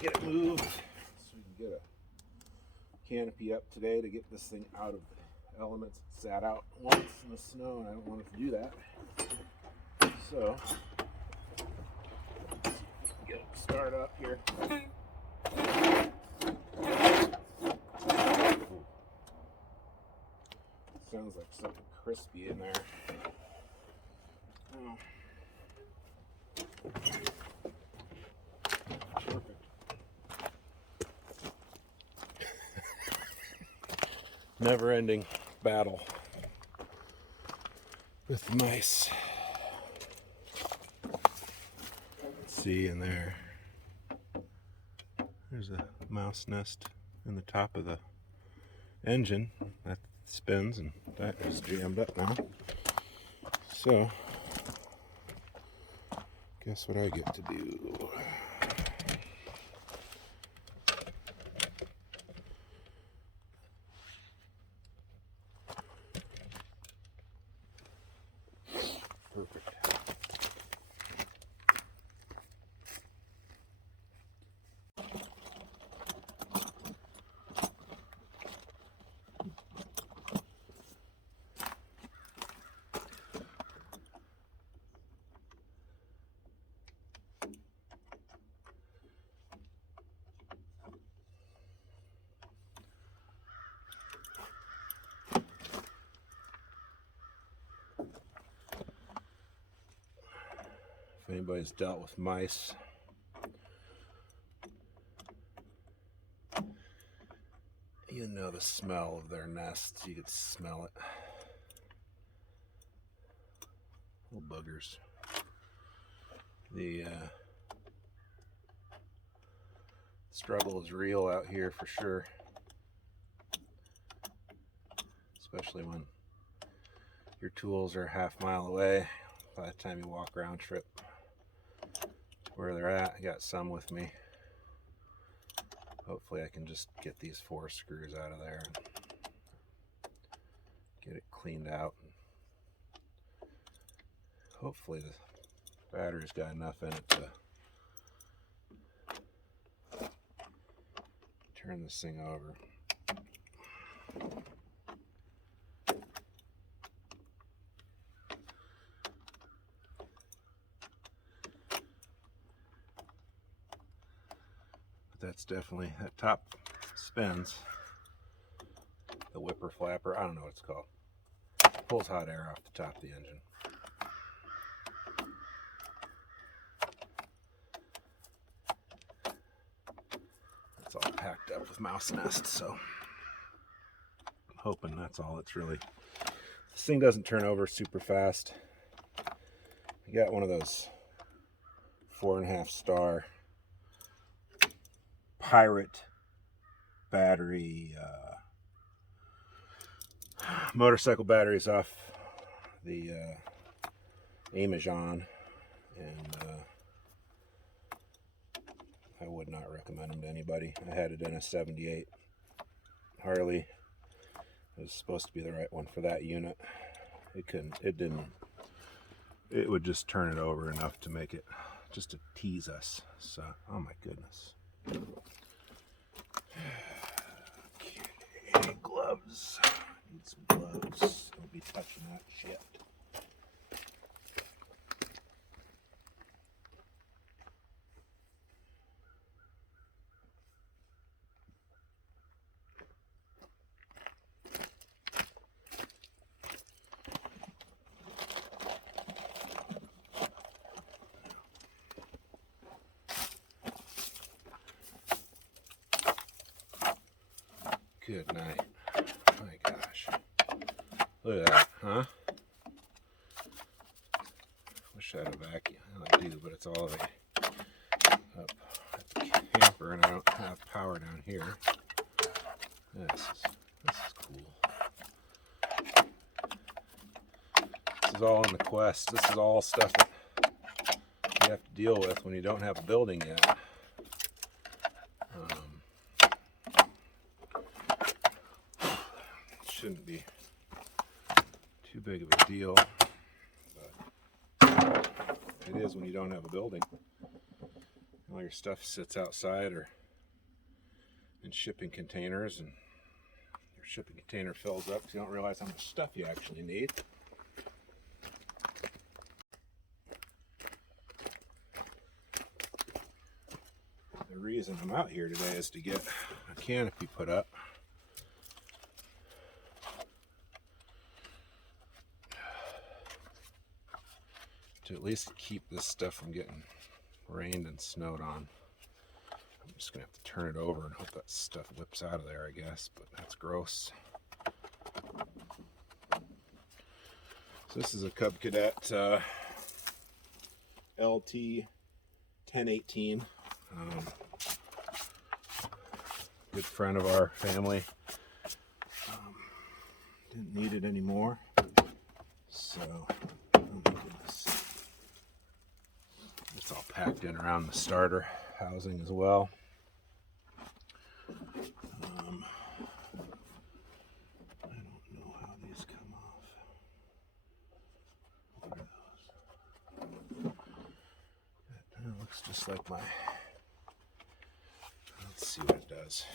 get it moved so we can get a canopy up today to get this thing out of the elements. It sat out once in the snow and I don't want it to do that. So, get it start up here. Sounds like something crispy in there. Oh. Perfect. Never-ending battle with mice. Let's see in there. There's a mouse nest in the top of the engine that spins, and that is jammed up now. So, guess what I get to do? Perfect. If anybody's dealt with mice, you know the smell of their nests. You could smell it. Little buggers. The struggle is real out here for sure. Especially when your tools are a half-mile away. By the time you walk round trip where they're at, I got some with me. Hopefully I can just get these 4 screws out of there and get it cleaned out. Hopefully the battery's got enough in it to turn this thing over. That's definitely, that top spins, the whipper flapper, I don't know what it's called, pulls hot air off the top of the engine. It's all packed up with mouse nests, so I'm hoping that's all it's really. This thing doesn't turn over super fast. I got one of those 4.5 star Pirate battery, motorcycle batteries off the Amazon, and I would not recommend them to anybody. I had it in a 78 Harley. It was supposed to be the right one for that unit. It would just turn it over enough to make it, just to tease us. So, oh my goodness. Okay, gloves. Need some gloves. Don't be touching that shit. Good night. My gosh. Look at that, huh? Wish I had a vacuum. I do, but it's all the way up at the camper, and I don't have power down here. This is cool. This is all in the Quest. This is all stuff that you have to deal with when you don't have a building yet. Shouldn't be too big of a deal, but it is when you don't have a building. All your stuff sits outside or in shipping containers, and your shipping container fills up because you don't realize how much stuff you actually need. The reason I'm out here today is to get a canopy put up. To at least keep this stuff from getting rained and snowed on. I'm just gonna have to turn it over and hope that stuff whips out of there, I guess, but that's gross. So this is a Cub Cadet LT 1018. Good friend of our family. Didn't need it anymore, so oh my goodness. It's all packed in around the starter housing as well. I don't know how these come off. What are those? That looks just like my... Let's see what it does.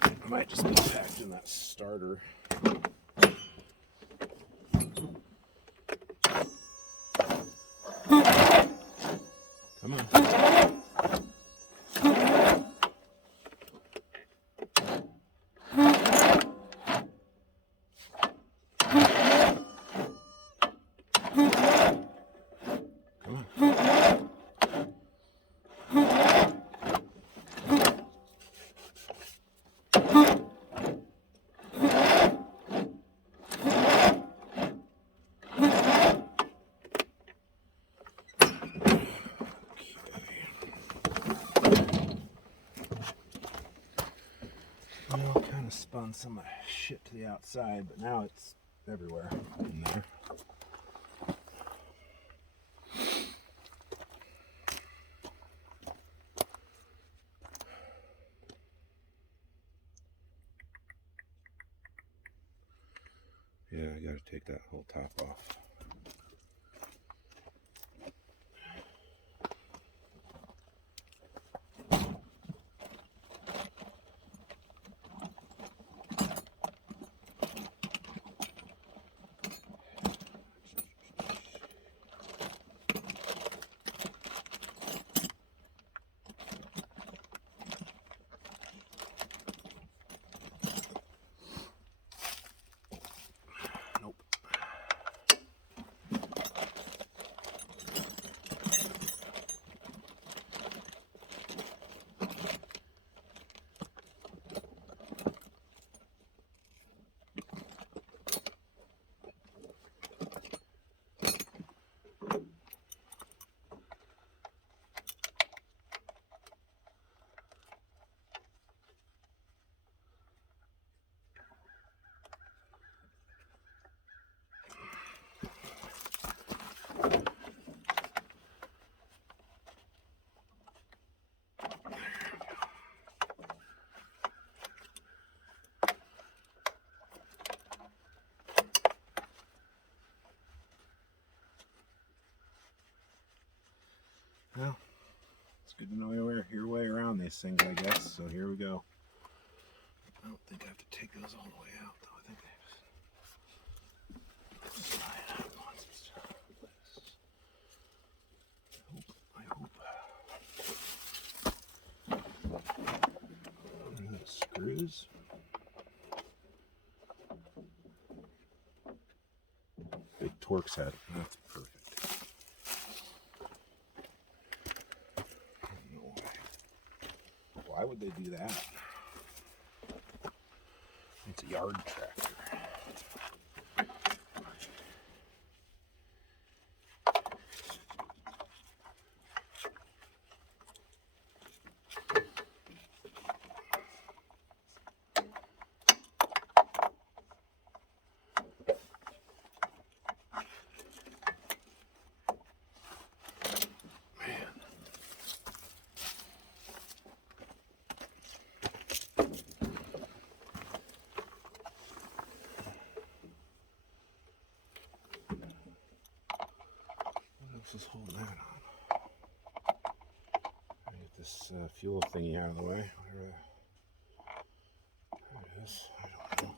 It might just be packed in that starter. Come on. Well, kind of spun some shit to the outside, but now it's everywhere in there. Yeah, I gotta take that whole top off. Well, it's good to know your way around these things, I guess. So here we go. I don't think I have to take those all the way out, though. I think I just slide out once and start with this. I hope. And the screws. Big Torx head. That's perfect. Why would they do that? It's a yard tractor. is holding that on? Get this fuel thingy out of the way. There it is. I don't know.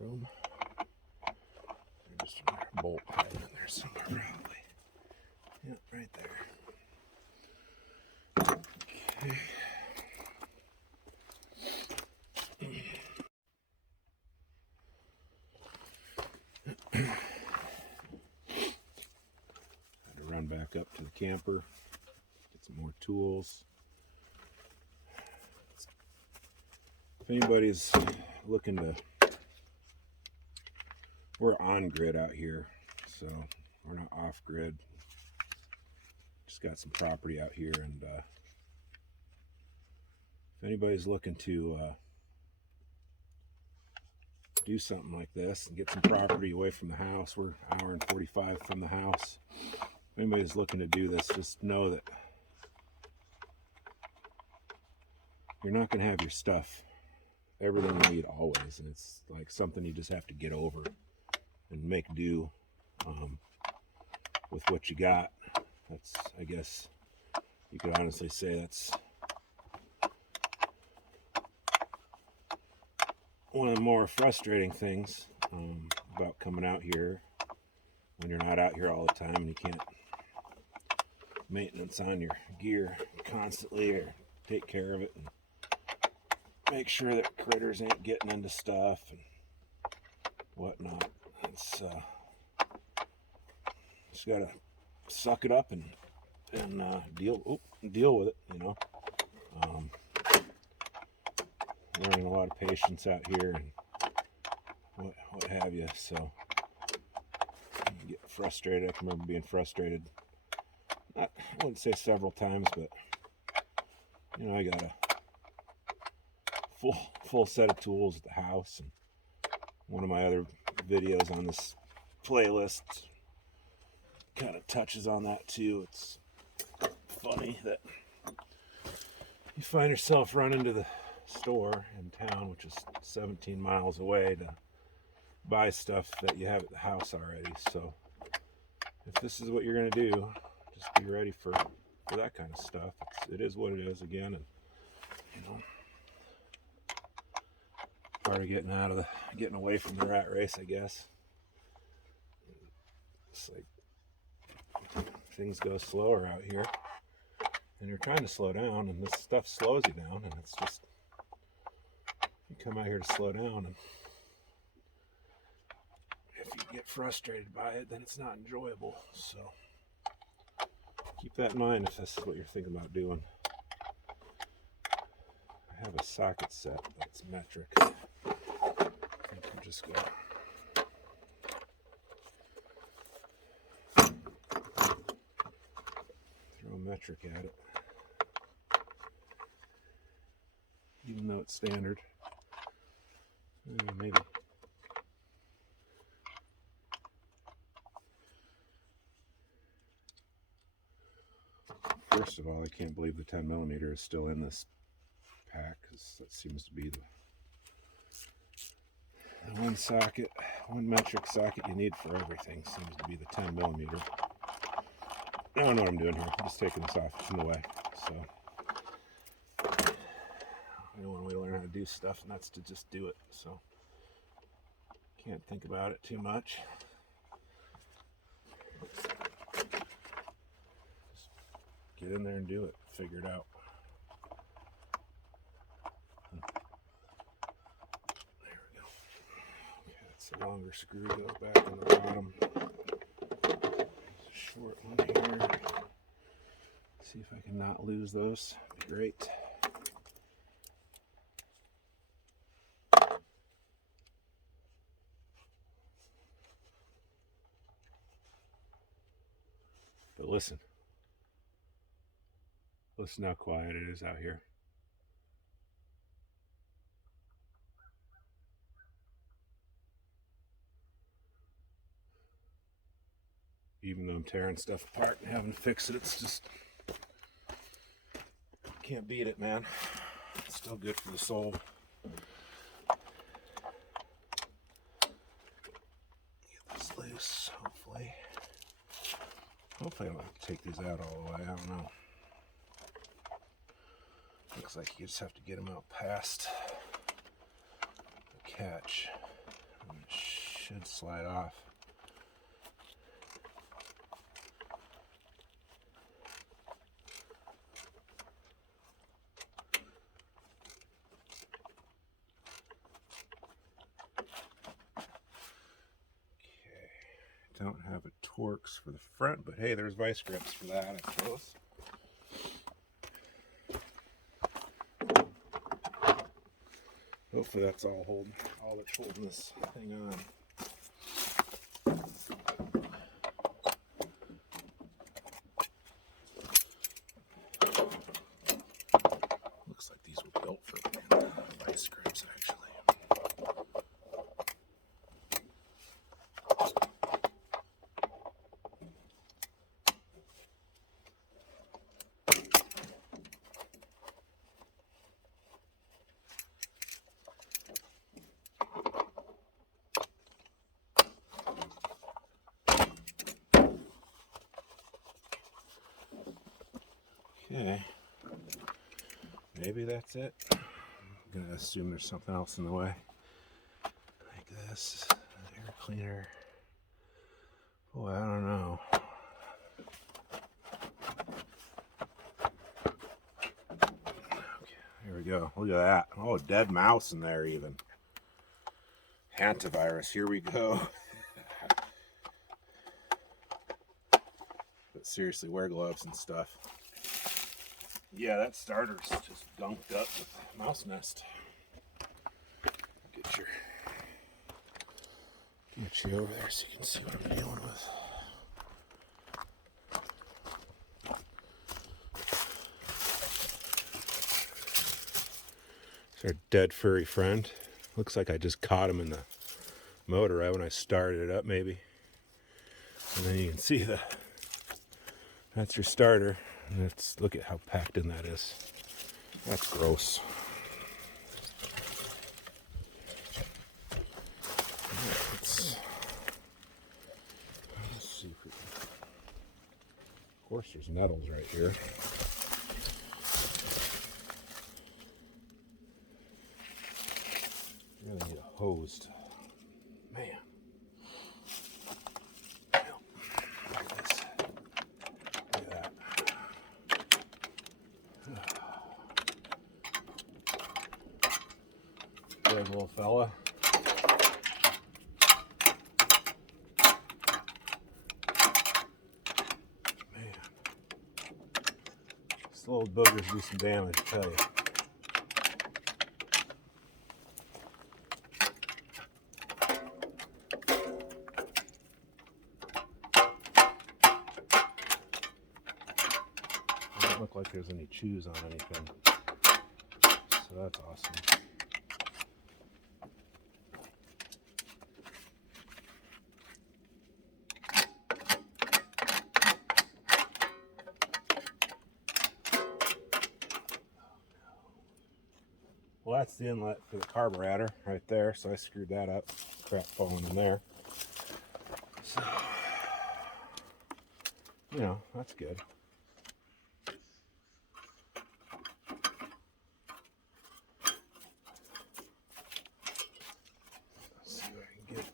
Room. There's just another bolt hiding in there somewhere, probably. Yep, right there. Okay. Had to run back up to the camper, get some more tools. If anybody's looking to, we're on grid out here, so we're not off grid. Just got some property out here, and if anybody's looking to do something like this and get some property away from the house, we're an hour and 45 from the house. If anybody's looking to do this, just know that you're not going to have your stuff, everything you need always, and it's like something you just have to get over and make do with what you got. That's, I guess you could honestly say, that's one of the more frustrating things about coming out here when you're not out here all the time and you can't maintenance on your gear constantly or take care of it and make sure that critters ain't getting into stuff and whatnot. It's just gotta suck it up and deal with it, you know. Learning a lot of patience out here and what have you. So you get frustrated. I can remember being frustrated. I wouldn't say several times, but you know, I got a full set of tools at the house, and one of my other videos on this playlist kind of touches on that too. It's funny that you find yourself running to the store in town, which is 17 miles away, to buy stuff that you have at the house already. So if this is what you're going to do, just be ready for that kind of stuff. It is what it is again, and you know, part of getting away from the rat race, I guess. It's like things go slower out here, and you're trying to slow down, and this stuff slows you down, and it's just, you come out here to slow down, and if you get frustrated by it, then it's not enjoyable. So keep that in mind if this is what you're thinking about doing. I have a socket set that's metric. I think I'll just go throw a metric at it, even though it's standard. Maybe. First of all, I can't believe the 10 millimeter is still in this pack, because that seems to be the one metric socket you need for everything seems to be the 10 millimeter. I don't know what I'm doing here. I'm just taking this off from the way. So I know one way to learn how to do stuff, and that's to just do it. So can't think about it too much. Just get in there and do it. Figure it out. There we go. Okay, that's a longer screw. Goes back on the bottom. There's a short one here. See if I can not lose those. That'd be great. But listen how quiet it is out here. even though I'm tearing stuff apart and having to fix it, it's just, can't beat it, man. It's still good for the soul. Get this loose, hopefully. Hopefully I don't have to take these out all the way, I don't know. Looks like you just have to get them out past the catch, and it should slide off. Don't have a Torx for the front, but hey, there's vice grips for that, I suppose. Hopefully that's all that's holding this thing on. Looks like these were built for vice grips, actually. Okay, maybe that's it. I'm gonna assume there's something else in the way. Like this, air cleaner. Boy, I don't know. Okay, here we go. Look at that. Oh, dead mouse in there even. Antivirus, here we go. But seriously, wear gloves and stuff. Yeah, that starter's just gunked up with mouse nest. Get you over there so you can see what I'm dealing with. It's our dead furry friend. Looks like I just caught him in the motor right when I started it up, maybe. And then you can see that's your starter. Let's look at how packed in that is. That's gross. Let's see if we can. Of course, there's nettles right here. Really need a hose. Man. Big little fella. Man. These little boogers do some damage, I tell you. Doesn't look like there's any chews on anything. So that's awesome. Well, that's the inlet for the carburetor right there, so I screwed that up. Crap falling in there. So, you know, that's good. Let's see what I can get in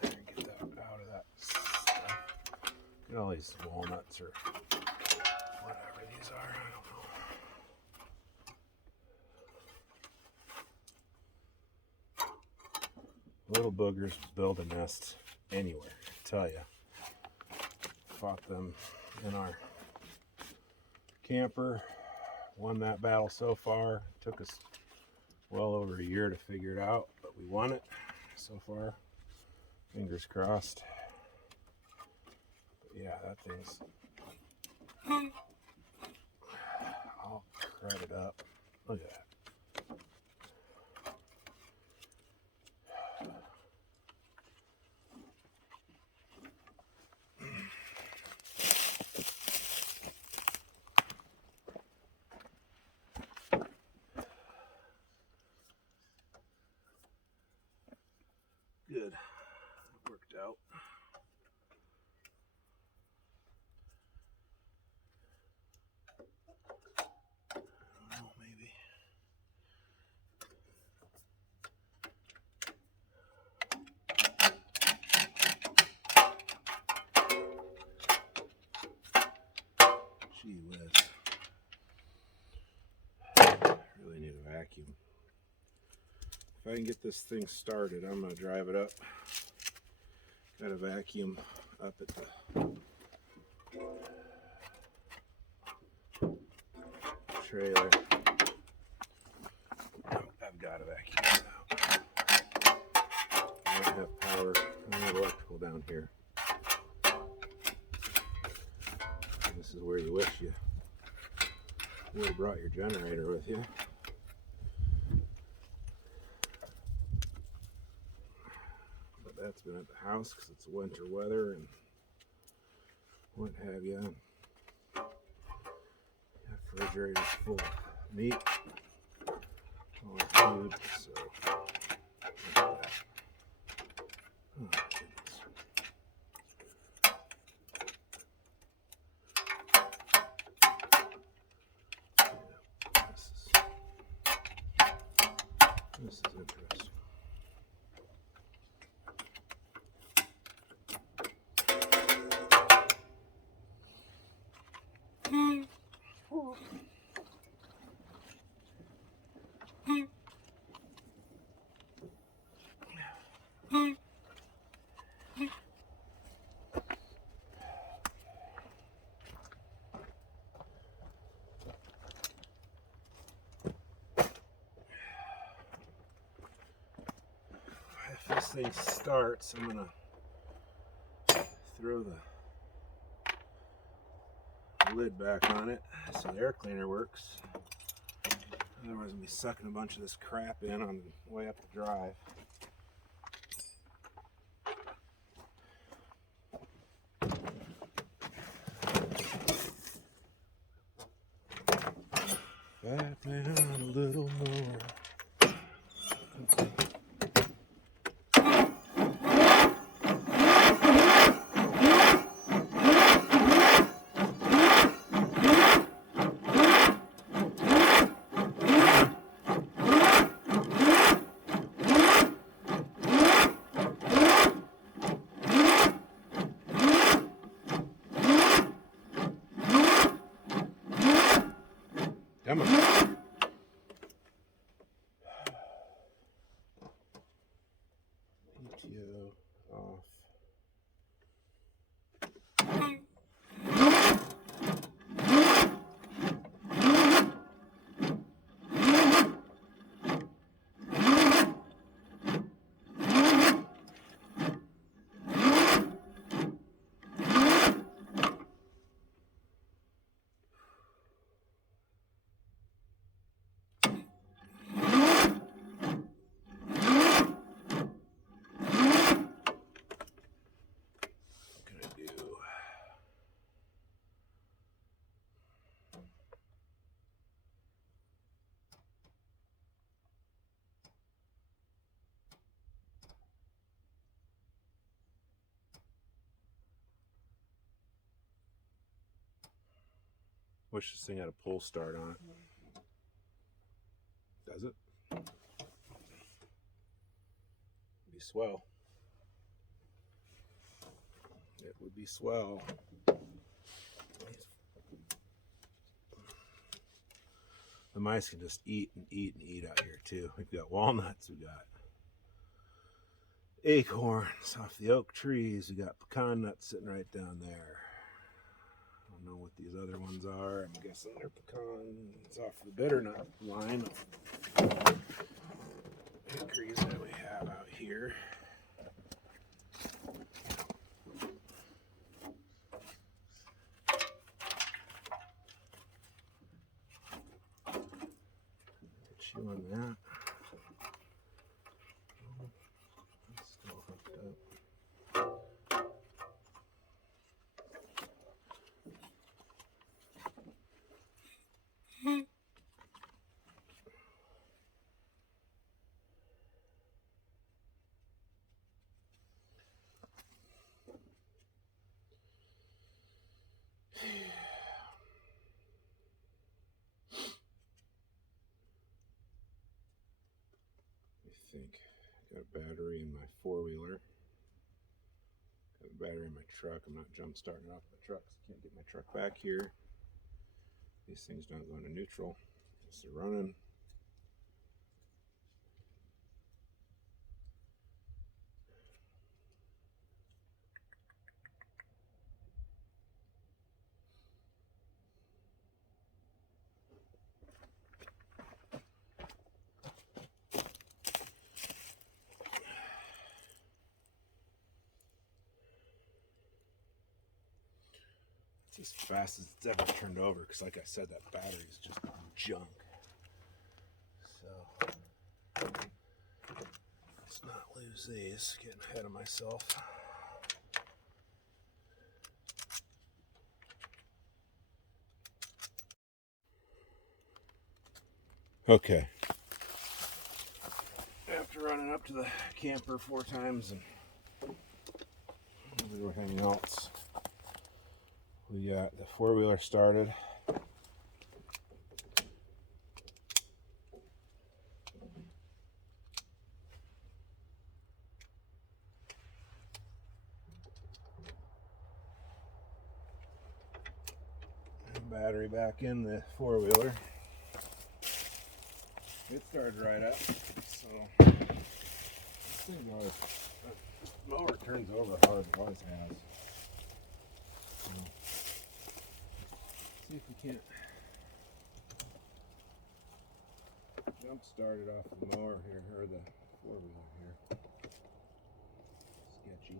there and get that out of that stuff. Get all these walnuts or whatever these are, I don't know. Little boogers build a nest anywhere, I tell ya. Fought them in our camper, won that battle so far. Took us well over a year to figure it out, but we won it so far. Fingers crossed. But yeah, that thing's all cradded up. Look at that. Really need a vacuum. If I can get this thing started, I'm going to drive it up. Got a vacuum up at the trailer. Oh, I've got a vacuum now. I don't have power. I don't have electrical down here. This is where you wish you would have brought your generator with you. But that's been at the house because it's winter weather and what have you. Refrigerator's full of meat, all the food, so look at that. Oh, goodness. Yeah, this is interesting. If this thing starts, I'm gonna throw the lid back on it so the air cleaner works. Otherwise, I'm gonna be sucking a bunch of this crap in on the way up the drive. Fat man, a little mower. Come on. PTO off. Wish this thing had a pull start on it. Does it? Be swell. It would be swell. The mice can just eat and eat and eat out here too. We've got walnuts, we got acorns off the oak trees, we got pecan nuts sitting right down there. I don't know what these other ones are. I'm guessing they're pecans off the bitter nut line of hickories that we have out here. Get you on that. It's still hooked up. I think I got a battery in my four-wheeler. Got a battery in my truck. I'm not jump starting off my truck, so I can't get my truck back here. These things don't go into neutral. Just they're running. as fast as it's ever turned over, because like I said, that battery is just junk. So let's not lose these. Getting ahead of myself. Okay. After running up to the camper 4 times and everything else, we got the 4-wheeler started. Battery back in the 4-wheeler. It started right up. So this thing always, the mower turns over hard. It always has. So, see if we can't jump start it off the mower here, or the 4-wheeler here. Sketchy.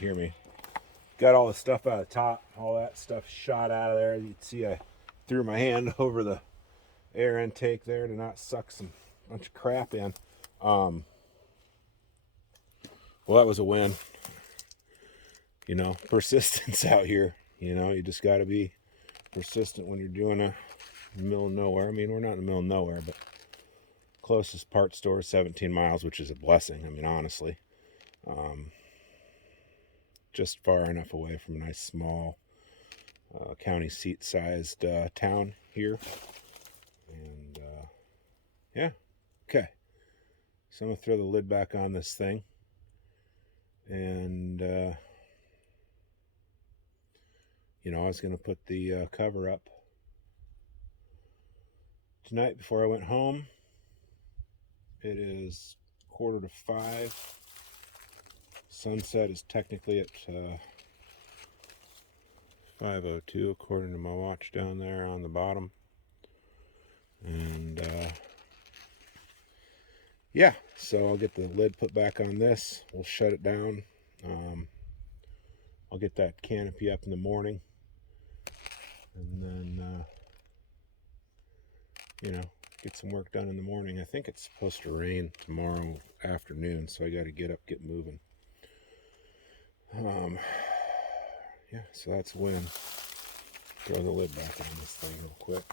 Hear me. Got all the stuff out of the top, all that stuff shot out of there. You can see I threw my hand over the air intake there to not suck some bunch of crap in. Well, that was a win. You know, persistence out here. You know, you just got to be persistent when you're doing a middle of nowhere. I mean, we're not in the middle of nowhere, but closest parts store is 17 miles, which is a blessing. I mean, honestly. Just far enough away from a nice small county seat sized town here. And yeah, okay. So I'm going to throw the lid back on this thing. And, you know, I was going to put the cover up tonight before I went home. It is 4:45. Sunset is technically at 5:02 according to my watch down there on the bottom. And yeah, so I'll get the lid put back on this. We'll shut it down. I'll get that canopy up in the morning, and then you know, get some work done in the morning. I think it's supposed to rain tomorrow afternoon, so I got to get up, get moving. Yeah, so that's when. Throw the lid back on this thing real quick.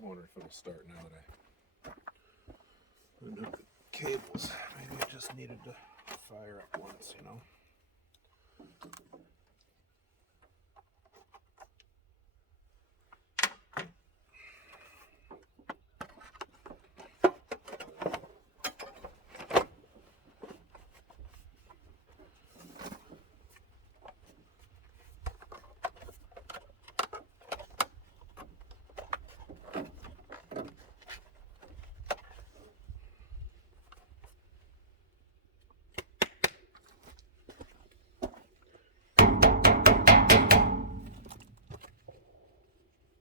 I wonder if it'll start now that I unhook the cables. Maybe I just needed to fire up once, you know.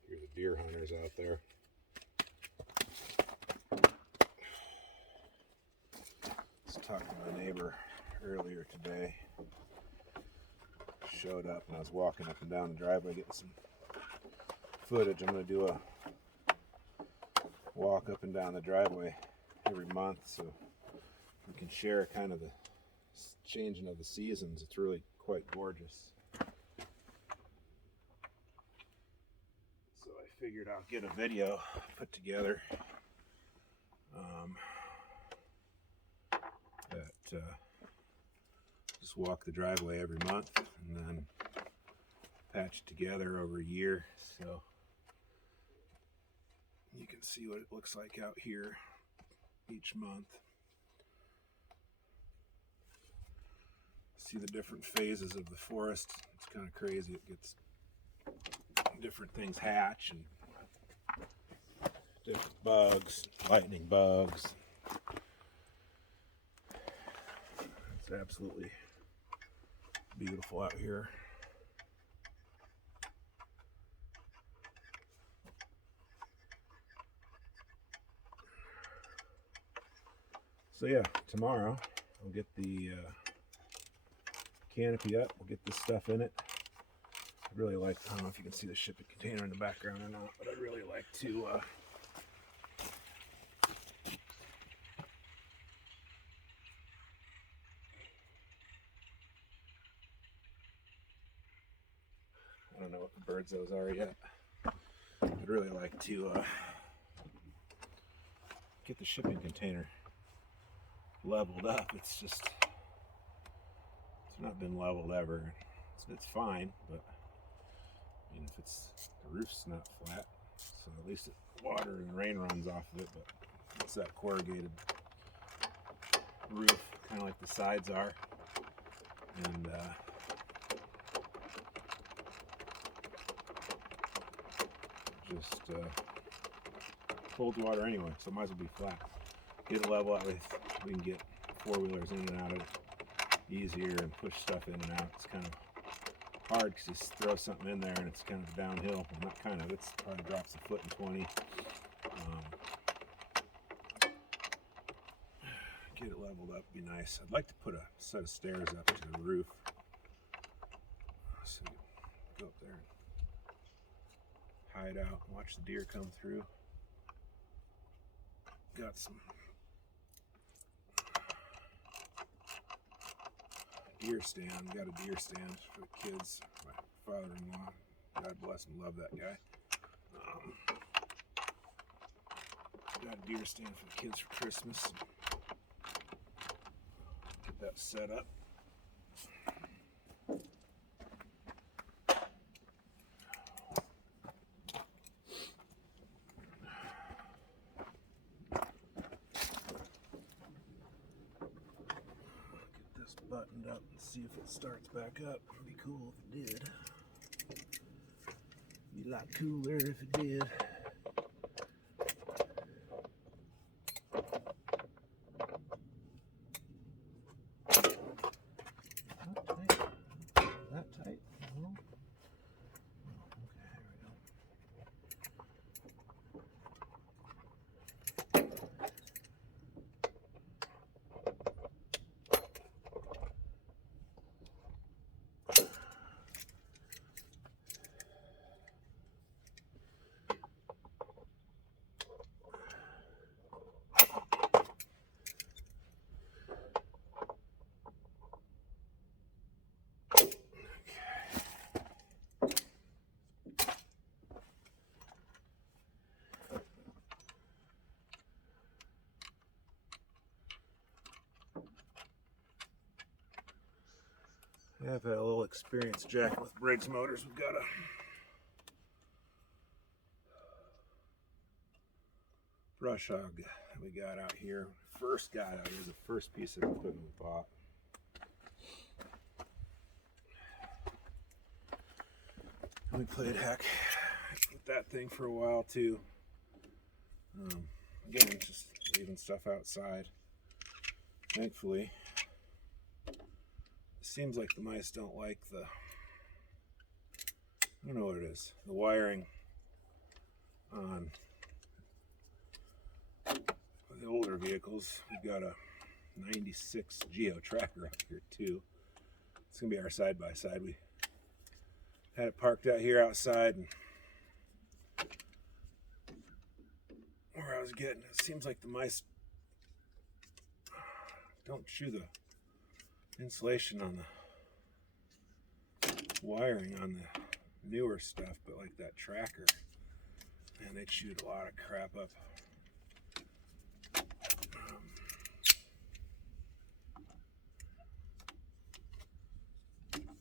Here's the deer hunters out there. I was talking to my neighbor earlier today. Showed up and I was walking up and down the driveway getting some footage. I'm going to do a walk up and down the driveway every month so we can share kind of the changing of the seasons. It's really quite gorgeous. So I figured I'll get a video put together that just walk the driveway every month and then patch it together over a year so you can see what it looks like out here each month. See the different phases of the forest. It's kind of crazy. It gets different things hatch and different bugs, lightning bugs. It's absolutely beautiful out here. So yeah, tomorrow I'll get the canopy up. We'll get this stuff in it. I'd really like, I don't know if you can see the shipping container in the background or not, but I'd really like to I don't know what the birds those are yet. I'd really like to get the shipping container leveled up. It's not been leveled ever. It's fine, but I mean, if the roof's not flat, so at least water and rain runs off of it, but it's that corrugated roof, kind of like the sides are, and just holds water anyway, so it might as well be flat. Get it level, that way we can get four-wheelers in and out of it easier and push stuff in and out. It's kind of hard because you throw something in there and it's kind of downhill. Well, not kind of, it's probably drops a foot and 20. Get it leveled up, be nice. I'd like to put a set of stairs up to the roof. So go up there and hide out and watch the deer come through. Got some deer stand. Got a deer stand for the kids. My father-in-law, God bless him, love that guy. Got a deer stand for the kids for Christmas. Get that set up. Buttoned up and see if it starts back up. It'd be cool if it did. Be a lot cooler if it did. I've had a little experience jacking with Briggs motors. We've got a brush hog that we got out here. First got out here, the first piece of equipment we bought. And we played heck with that thing for a while too. Again, just leaving stuff outside. Thankfully, it seems like the mice don't like the, I don't know what it is, the wiring on the older vehicles. We've got a 96 Geo tracker up here too. It's gonna be our side-by-side. We had it parked out here outside, and where I was getting, it seems like the mice don't chew the insulation on the wiring on the newer stuff, but like that tracker, man, they chewed a lot of crap up.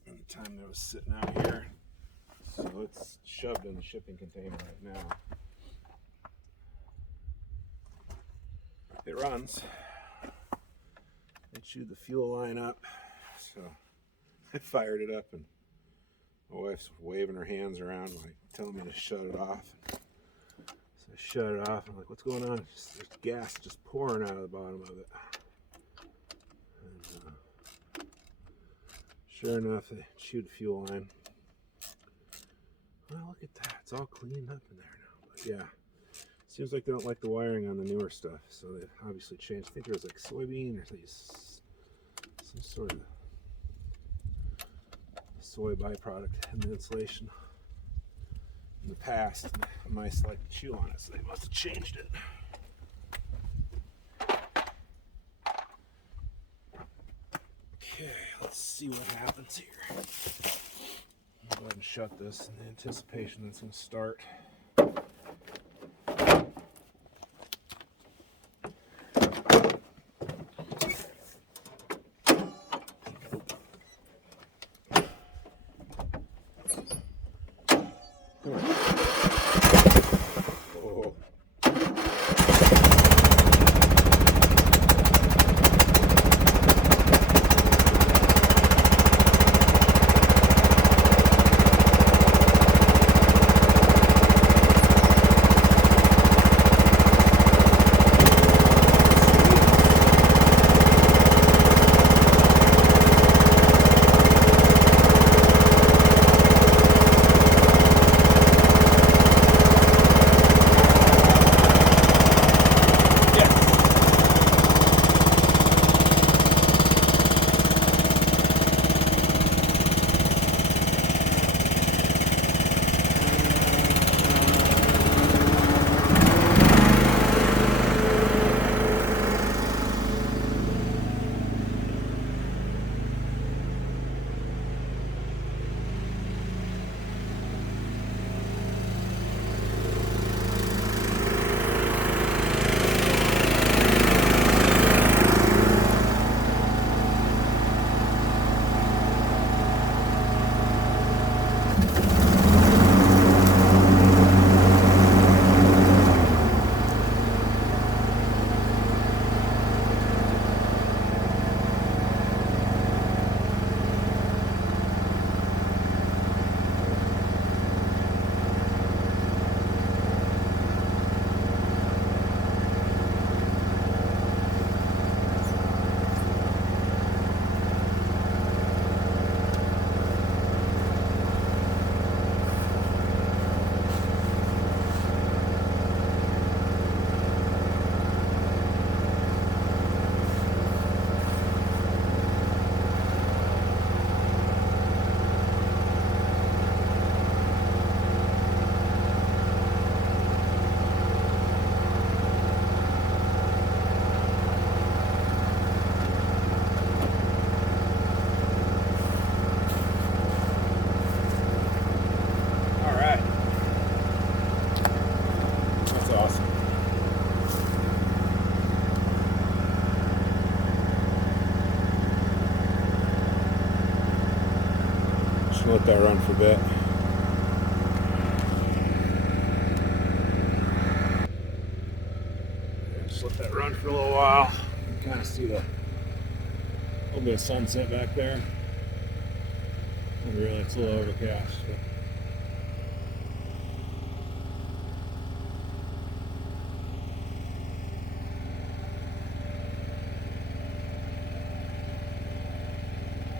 And the time that was sitting out here, so it's shoved in the shipping container right now. It runs. They chewed the fuel line up, so I fired it up, and my wife's waving her hands around like telling me to shut it off. So I shut it off. I'm like, what's going on? There's gas just pouring out of the bottom of it. And, sure enough, they chewed the fuel line. Well, look at that. It's all cleaned up in there now. But yeah, seems like they don't like the wiring on the newer stuff, so they obviously changed. I think there was like soybean or some sort of soy byproduct in the insulation in the past. Mice like to chew on it, so they must have changed it. Okay, let's see what happens here. I'll go ahead and shut this in anticipation that it's going to start. Just let that run for a bit. Just let that run for a little while. You can kind of see the little bit of sunset back there. And really, it's a little overcast. But